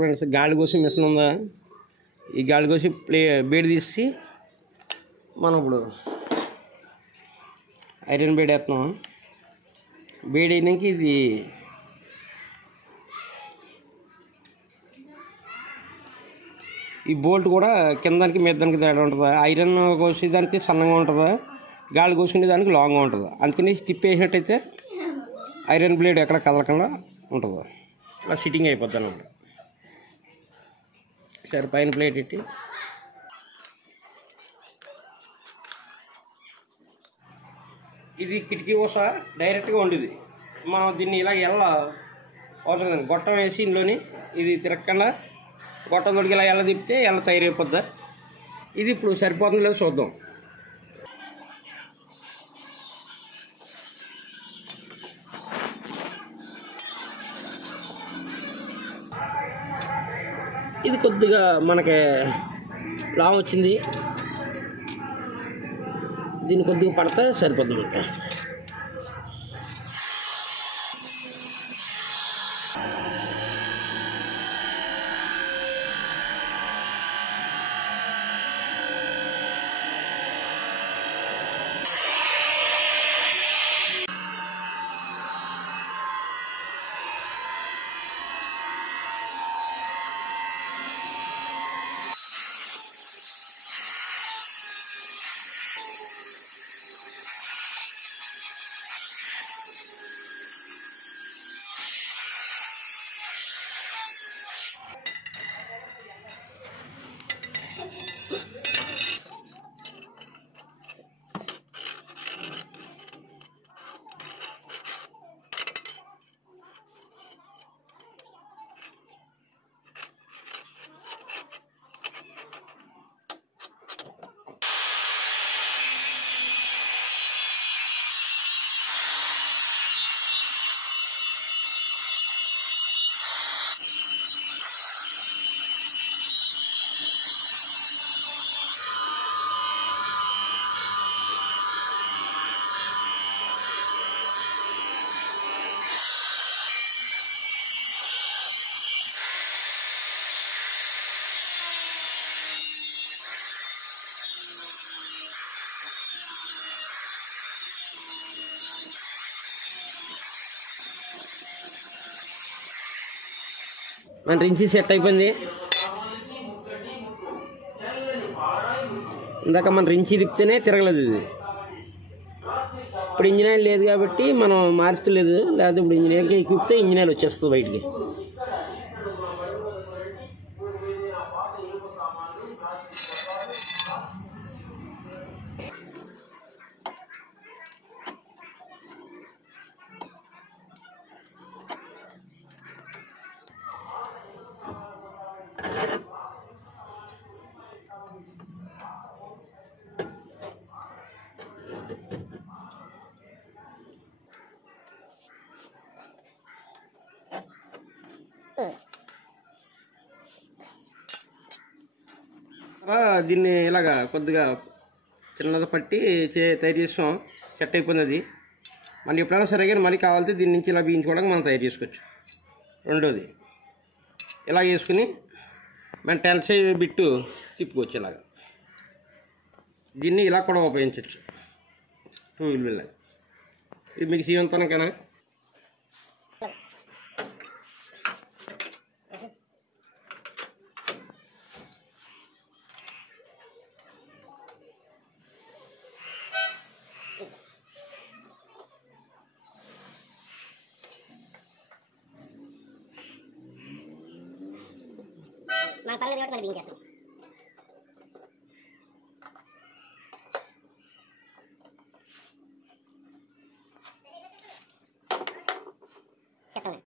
Friends గాలి కోసి machine ఉందా, ఈ గాలి కోసి బేడి తీసి మనం ఇప్పుడు ఐరన్ బేడ్ వేస్తున్నాం. బేడి అయినాక ఇది ఈ బోల్ట్ కూడా కిందానికి మీదానికి తేడా ఉంటుంది. ఐరన్ కోసేదానికి సన్నగా ఉంటుంది, గాలి కోసుకునే దానికి లాంగ్గా ఉంటుంది. అందుకని తిప్పేసినట్టయితే ఐరన్ బ్లేడ్ ఎక్కడ కదలకుండా ఉంటుంది. అలా సిట్టింగ్ అయిపోద్ది అన్నమాట. సరే పైన ప్లేట్ పెట్టి ఇది కిటికీ ఊస డైరెక్ట్గా ఉండేది. మనం దీన్ని ఇలా అవసరం లేదు, గొట్టం వేసి ఇంట్లోని ఇది తిరగకుండా గొట్టం తొడికి ఇలా తిప్పితే తయారైపోద్ది. ఇది ఇప్పుడు సరిపోతుంది లేదు చూద్దాం. ఇది కొద్దిగా మనకి లాభం వచ్చింది, దీన్ని కొద్దిగా పడితే సరిపోద్ది మనకి. మన రించి సెట్ అయిపోయింది. ఇందాక మన రించి తిప్పితేనే తిరగలేదు ఇది. ఇప్పుడు ఇంజిన్ ఆయిల్ లేదు కాబట్టి మనం మార్చలేదు, లేకపోతే ఇప్పుడు ఇంజిన్ ఆయిల్కి ఎక్కిపితే ఇంజిన్ ఆయిల్ వచ్చేస్తుంది బయటికి. దీన్ని ఇలాగా కొద్దిగా చిన్నది పట్టి తయారు చేసాం, సెట్ అయిపోయింది అది. మళ్ళీ ఎప్పుడైనా సరిగా మళ్ళీ కావాలంటే దీని నుంచి ఇలా బీయించుకోవడానికి మనం తయారు చేసుకోవచ్చు. రెండోది ఇలా వేసుకుని మనం టెన్సై బిట్టు తిప్పుకోవచ్చు. ఇలాగా దీన్ని ఇలా కూడా ఉపయోగించవచ్చు. 2 వీల్ ఇది మీకు సీవంతనకైనా మన పల్లె కాబట్టి మనం ఏం చేస్తాం.